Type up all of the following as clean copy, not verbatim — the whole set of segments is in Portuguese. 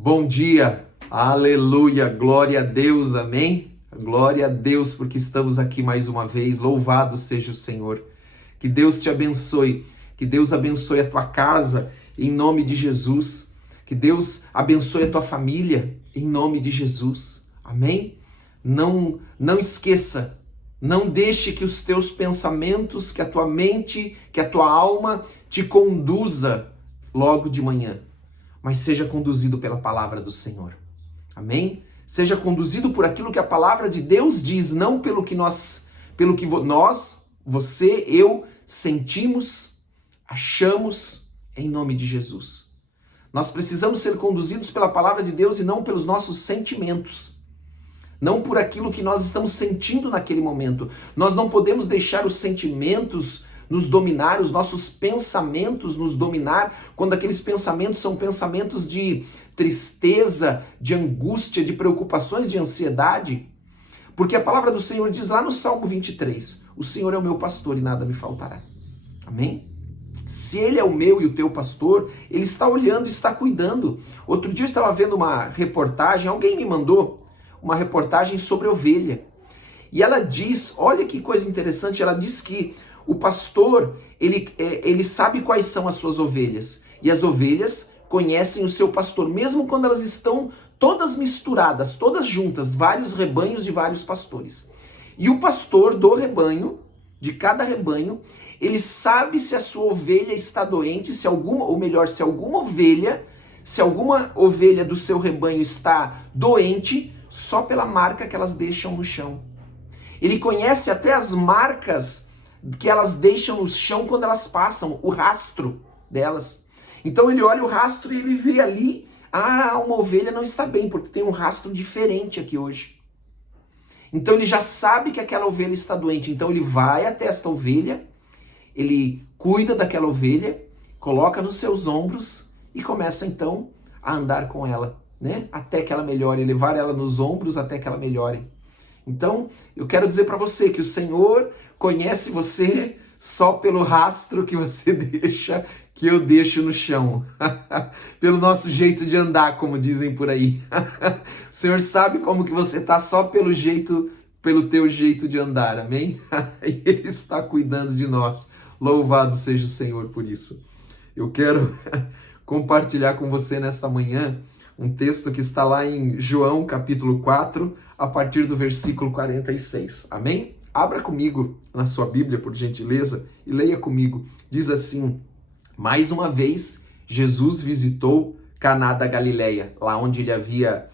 Bom dia, aleluia, glória a Deus, amém? Glória a Deus, porque estamos aqui mais uma vez, louvado seja o Senhor. Que Deus te abençoe, que Deus abençoe a tua casa, em nome de Jesus. Que Deus abençoe a tua família, em nome de Jesus, amém? Não esqueça, não deixe que os teus pensamentos, que a tua mente, que a tua alma te conduza logo de manhã. Mas seja conduzido pela palavra do Senhor. Amém? Seja conduzido por aquilo que a palavra de Deus diz, não pelo que nós, você, eu, sentimos, achamos, em nome de Jesus. Nós precisamos ser conduzidos pela palavra de Deus e não pelos nossos sentimentos. Não por aquilo que nós estamos sentindo naquele momento. Nós não podemos deixar os sentimentos nos dominar, os nossos pensamentos nos dominar, quando aqueles pensamentos são pensamentos de tristeza, de angústia, de preocupações, de ansiedade. Porque a palavra do Senhor diz lá no Salmo 23, o Senhor é o meu pastor e nada me faltará. Amém? Se Ele é o meu e o teu pastor, Ele está olhando, está cuidando. Outro dia eu estava vendo uma reportagem, alguém me mandou uma reportagem sobre ovelha. E ela diz, olha que coisa interessante, ela diz que o pastor, ele sabe quais são as suas ovelhas. E as ovelhas conhecem o seu pastor, mesmo quando elas estão todas misturadas, todas juntas, vários rebanhos de vários pastores. E o pastor do rebanho, de cada rebanho, ele sabe se a sua ovelha está doente, se alguma ovelha do seu rebanho está doente, só pela marca que elas deixam no chão. Ele conhece até as marcas que elas deixam no chão quando elas passam, o rastro delas. Então ele olha o rastro e ele vê ali, uma ovelha não está bem, porque tem um rastro diferente aqui hoje. Então ele já sabe que aquela ovelha está doente, então ele vai até esta ovelha, ele cuida daquela ovelha, coloca nos seus ombros e começa então a andar com ela, né? Até que ela melhore, levar ela nos ombros até que ela melhore. Então, eu quero dizer para você que o Senhor conhece você só pelo rastro que você deixa, que eu deixo no chão. Pelo nosso jeito de andar, como dizem por aí. O Senhor sabe como que você está só pelo teu jeito de andar, amém? E Ele está cuidando de nós. Louvado seja o Senhor por isso. Eu quero compartilhar com você nesta manhã um texto que está lá em João, capítulo 4, a partir do versículo 46. Amém? Abra comigo na sua Bíblia, por gentileza, e leia comigo. Diz assim: mais uma vez, Jesus visitou Caná da Galileia, lá onde ele havia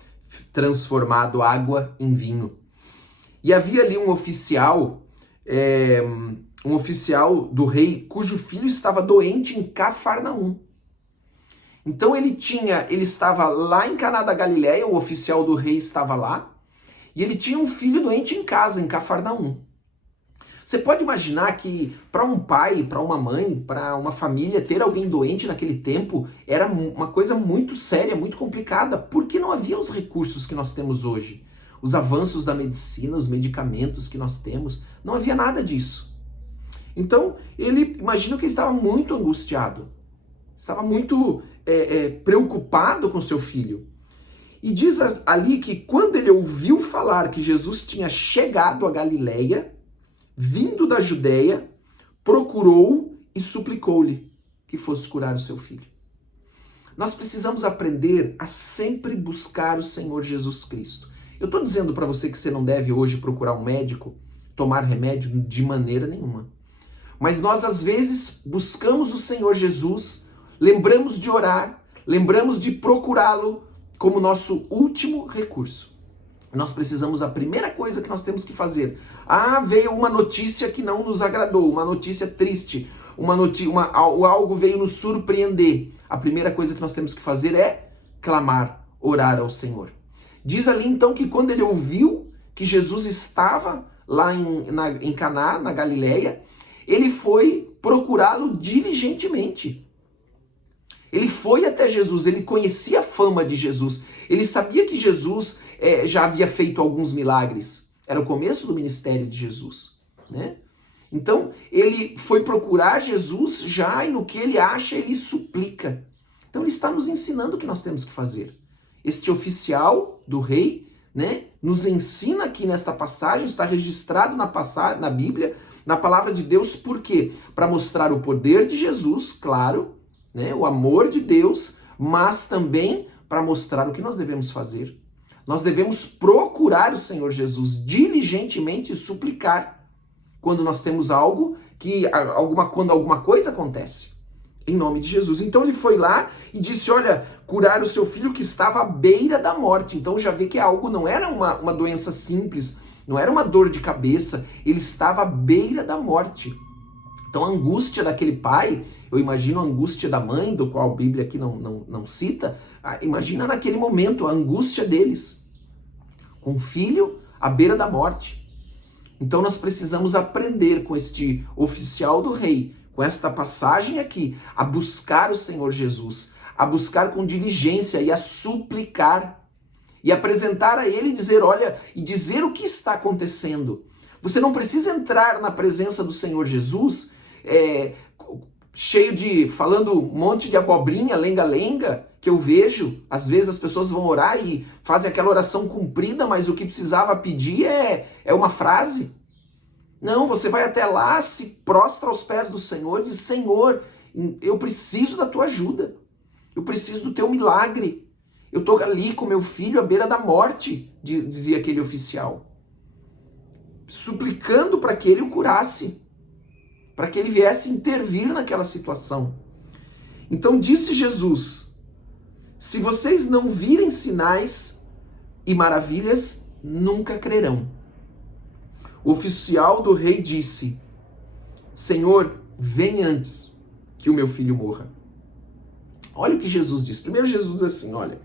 transformado água em vinho. E havia ali um oficial do rei, cujo filho estava doente em Cafarnaum. Então ele estava lá em Caná da Galileia, o oficial do rei estava lá, e ele tinha um filho doente em casa, em Cafarnaum. Você pode imaginar que para um pai, para uma mãe, para uma família, ter alguém doente naquele tempo era uma coisa muito séria, muito complicada, porque não havia os recursos que nós temos hoje. Os avanços da medicina, os medicamentos que nós temos, não havia nada disso. Então, imagino que ele estava muito angustiado, estava muito preocupado com seu filho. E diz ali que quando ele ouviu falar que Jesus tinha chegado a Galileia, vindo da Judeia, procurou e suplicou-lhe que fosse curar o seu filho. Nós precisamos aprender a sempre buscar o Senhor Jesus Cristo. Eu estou dizendo para você que você não deve hoje procurar um médico, tomar remédio de maneira nenhuma. Mas nós às vezes buscamos o Senhor Jesus, lembramos de orar, lembramos de procurá-lo como nosso último recurso. Nós precisamos, a primeira coisa que nós temos que fazer, veio uma notícia que não nos agradou, uma notícia triste, algo veio nos surpreender. A primeira coisa que nós temos que fazer é clamar, orar ao Senhor. Diz ali então que quando ele ouviu que Jesus estava lá em Caná, na Galileia, ele foi procurá-lo diligentemente. Ele foi até Jesus, ele conhecia a fama de Jesus, ele sabia que Jesus já havia feito alguns milagres. Era o começo do ministério de Jesus, né? Então, ele foi procurar Jesus já e no que ele acha, ele suplica. Então, ele está nos ensinando o que nós temos que fazer. este oficial do rei, né, nos ensina aqui nesta passagem, está registrado na Bíblia, na palavra de Deus, por quê? Para mostrar o poder de Jesus, claro, né, o amor de Deus, mas também para mostrar o que nós devemos fazer. Nós devemos procurar o Senhor Jesus diligentemente e suplicar quando nós temos algo, quando alguma coisa acontece. Em nome de Jesus. Então ele foi lá e disse, olha, curar o seu filho que estava à beira da morte. Então já vê que algo não era uma doença simples, não era uma dor de cabeça, ele estava à beira da morte. Então a angústia daquele pai, eu imagino a angústia da mãe, do qual a Bíblia aqui não cita, imagina naquele momento a angústia deles, com o filho à beira da morte. Então nós precisamos aprender com este oficial do rei, com esta passagem aqui, a buscar o Senhor Jesus, a buscar com diligência e a suplicar, e apresentar a ele e dizer, olha, e dizer o que está acontecendo. Você não precisa entrar na presença do Senhor Jesus falando um monte de abobrinha, lenga-lenga, que eu vejo. Às vezes as pessoas vão orar e fazem aquela oração comprida, mas o que precisava pedir é uma frase. Não, você vai até lá, se prostra aos pés do Senhor e diz, Senhor, eu preciso da tua ajuda, eu preciso do teu milagre. Eu estou ali com meu filho à beira da morte, dizia aquele oficial, suplicando para que ele o curasse, para que ele viesse intervir naquela situação. Então disse Jesus, se vocês não virem sinais e maravilhas, nunca crerão. O oficial do rei disse, Senhor, vem antes que o meu filho morra. Olha o que Jesus diz. Primeiro Jesus diz assim, olha,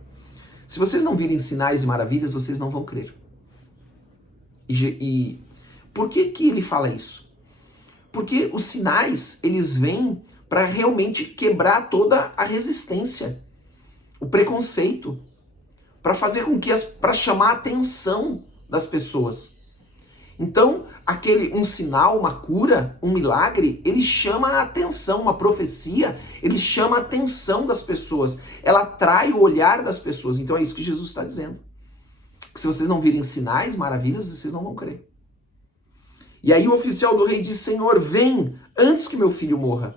se vocês não virem sinais e maravilhas, vocês não vão crer. E por que ele fala isso? Porque os sinais, eles vêm para realmente quebrar toda a resistência, o preconceito, para fazer com que para chamar a atenção das pessoas. Então, um sinal, uma cura, um milagre, ele chama a atenção, uma profecia, ele chama a atenção das pessoas, ela atrai o olhar das pessoas. Então é isso que Jesus está dizendo. Que se vocês não virem sinais, maravilhas, vocês não vão crer. E aí o oficial do rei diz, Senhor, vem antes que meu filho morra.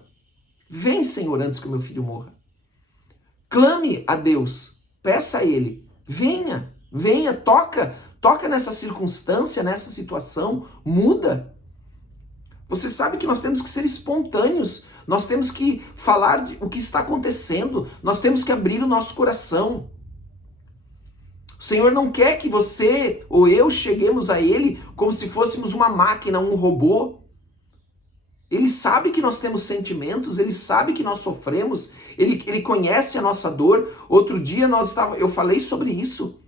Vem, Senhor, antes que meu filho morra. Clame a Deus, peça a Ele, venha, toca nessa circunstância, nessa situação, muda. Você sabe que nós temos que ser espontâneos, nós temos que falar o que está acontecendo, nós temos que abrir o nosso coração. O Senhor não quer que você ou eu cheguemos a Ele como se fôssemos uma máquina, um robô. Ele sabe que nós temos sentimentos, Ele sabe que nós sofremos, Ele conhece a nossa dor. Outro dia eu falei sobre isso.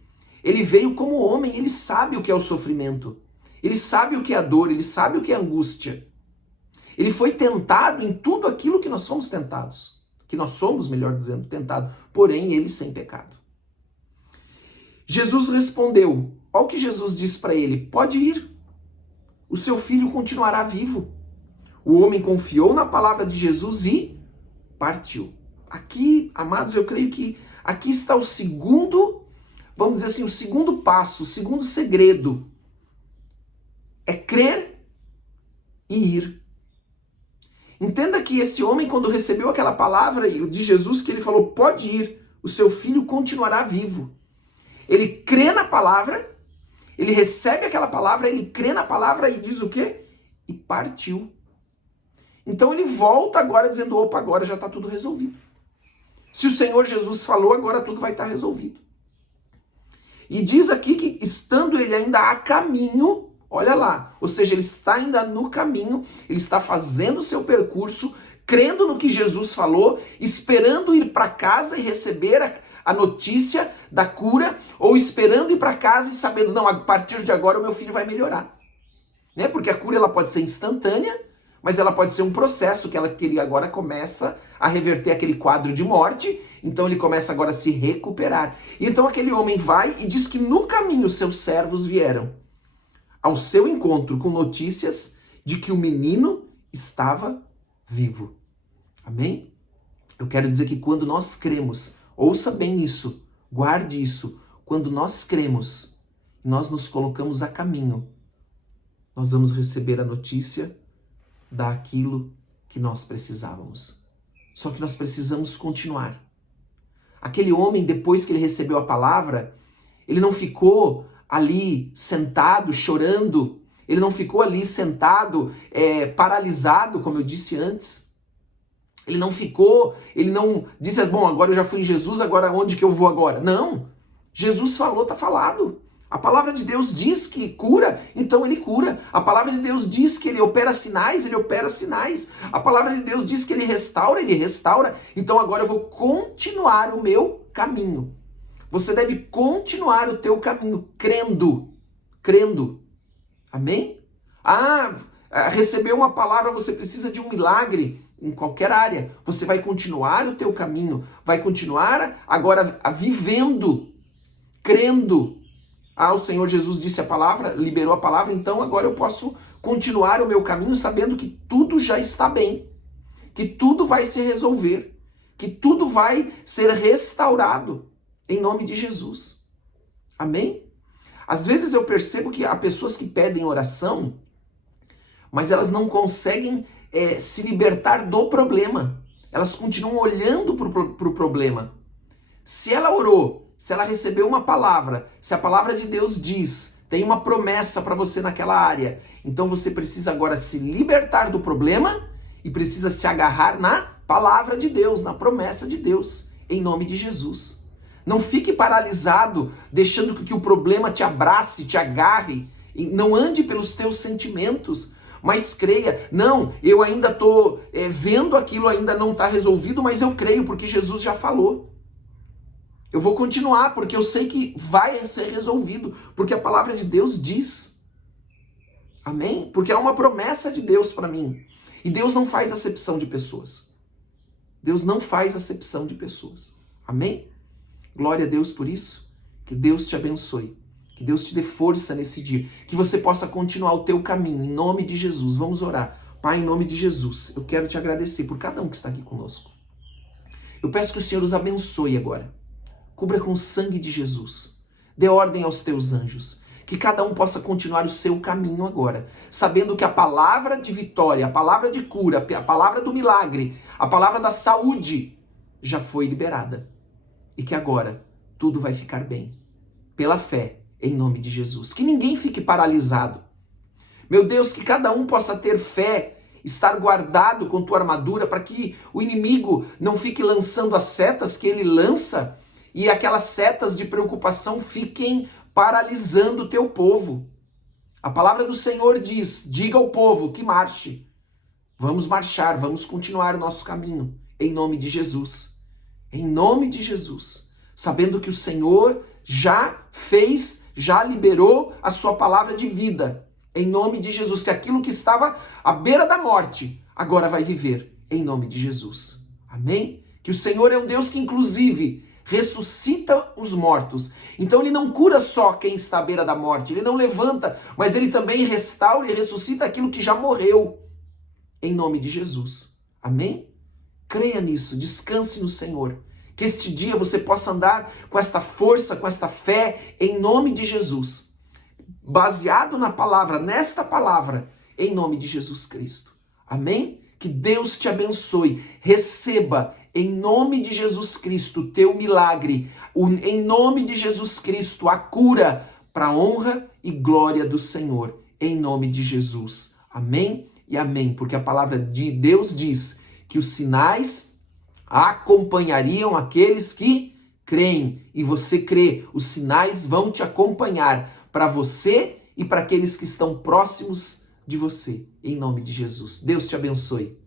Ele veio como homem, Ele sabe o que é o sofrimento. Ele sabe o que é a dor, Ele sabe o que é a angústia. Ele foi tentado em tudo aquilo que nós somos tentados. Que nós somos, melhor dizendo, tentados. Porém, Ele sem pecado. Jesus respondeu. Olha o que Jesus disse para ele. Pode ir. O seu filho continuará vivo. O homem confiou na palavra de Jesus e partiu. Aqui, amados, eu creio que aqui está o segundo, vamos dizer assim, o segundo passo, o segundo segredo. É crer e ir. Entenda que esse homem, quando recebeu aquela palavra de Jesus, que ele falou, pode ir, o seu filho continuará vivo. Ele crê na palavra, ele recebe aquela palavra, ele crê na palavra e diz o quê? E partiu. Então ele volta agora dizendo, opa, agora já está tudo resolvido. Se o Senhor Jesus falou, agora tudo vai estar resolvido. E diz aqui que estando ele ainda a caminho, olha lá, ou seja, ele está ainda no caminho, ele está fazendo o seu percurso, crendo no que Jesus falou, esperando ir para casa e receber a notícia da cura, ou esperando ir para casa e sabendo, não, a partir de agora o meu filho vai melhorar. Né? Porque a cura ela pode ser instantânea, mas ela pode ser um processo que ele agora começa a reverter aquele quadro de morte, então ele começa agora a se recuperar. E então aquele homem vai e diz que no caminho seus servos vieram ao seu encontro com notícias de que o menino estava vivo. Amém? Eu quero dizer que quando nós cremos, ouça bem isso, Guarde isso. Quando nós cremos, nós nos colocamos a caminho, nós vamos receber a notícia daquilo que nós precisávamos. Só que nós precisamos continuar. Aquele homem, depois que ele recebeu a palavra, ele não ficou ali sentado, chorando. Ele não ficou ali sentado, paralisado, como eu disse antes. Ele não disse, bom, agora eu já fui em Jesus, agora onde que eu vou agora? Não, Jesus falou, está falado. A palavra de Deus diz que cura, então ele cura. A palavra de Deus diz que ele opera sinais, ele opera sinais. A palavra de Deus diz que ele restaura, ele restaura. Então agora eu vou continuar o meu caminho. Você deve continuar o teu caminho, crendo. Amém? Recebeu uma palavra, você precisa de um milagre em qualquer área. Você vai continuar o teu caminho, vai continuar agora vivendo, crendo. O Senhor Jesus disse a palavra, liberou a palavra, então agora eu posso continuar o meu caminho sabendo que tudo já está bem, que tudo vai se resolver, que tudo vai ser restaurado em nome de Jesus. Amém? Às vezes eu percebo que há pessoas que pedem oração, mas elas não conseguem se libertar do problema. Elas continuam olhando para o problema. Se ela orou, se ela recebeu uma palavra, se a palavra de Deus diz, tem uma promessa para você naquela área, então você precisa agora se libertar do problema e precisa se agarrar na palavra de Deus, na promessa de Deus, em nome de Jesus. Não fique paralisado, deixando que o problema te abrace, te agarre. Não ande pelos teus sentimentos, mas creia. Não, eu ainda estou vendo aquilo, ainda não está resolvido, mas eu creio porque Jesus já falou. Eu vou continuar porque eu sei que vai ser resolvido, porque a palavra de Deus diz. Amém? Porque é uma promessa de Deus para mim. E Deus não faz acepção de pessoas. Deus não faz acepção de pessoas. Amém? Glória a Deus por isso. Que Deus te abençoe. Que Deus te dê força nesse dia. Que você possa continuar o teu caminho. Em nome de Jesus. Vamos orar. Pai, em nome de Jesus, eu quero te agradecer por cada um que está aqui conosco. Eu peço que o Senhor os abençoe agora. Cubra com o sangue de Jesus. Dê ordem aos teus anjos. Que cada um possa continuar o seu caminho agora. Sabendo que a palavra de vitória, a palavra de cura, a palavra do milagre, a palavra da saúde já foi liberada. E que agora tudo vai ficar bem. Pela fé, em nome de Jesus. Que ninguém fique paralisado. Meu Deus, que cada um possa ter fé, estar guardado com tua armadura, para que o inimigo não fique lançando as setas que ele lança e aquelas setas de preocupação fiquem paralisando o teu povo. A palavra do Senhor diz, diga ao povo que marche. Vamos marchar, vamos continuar o nosso caminho, em nome de Jesus. Em nome de Jesus, sabendo que o Senhor já fez, já liberou a sua palavra de vida. Em nome de Jesus, que aquilo que estava à beira da morte, agora vai viver. Em nome de Jesus. Amém? Que o Senhor é um Deus que, inclusive, ressuscita os mortos. Então ele não cura só quem está à beira da morte, ele não levanta, mas ele também restaura e ressuscita aquilo que já morreu. Em nome de Jesus. Amém? Creia nisso, descanse no Senhor. Que este dia você possa andar com esta força, com esta fé, em nome de Jesus. Baseado na palavra, nesta palavra, em nome de Jesus Cristo. Amém? Que Deus te abençoe. Receba, em nome de Jesus Cristo, o teu milagre. Em nome de Jesus Cristo, a cura para a honra e glória do Senhor. Em nome de Jesus. Amém e amém. Porque a palavra de Deus diz que os sinais acompanhariam aqueles que creem. E você crê, os sinais vão te acompanhar para você e para aqueles que estão próximos de você. Em nome de Jesus. Deus te abençoe.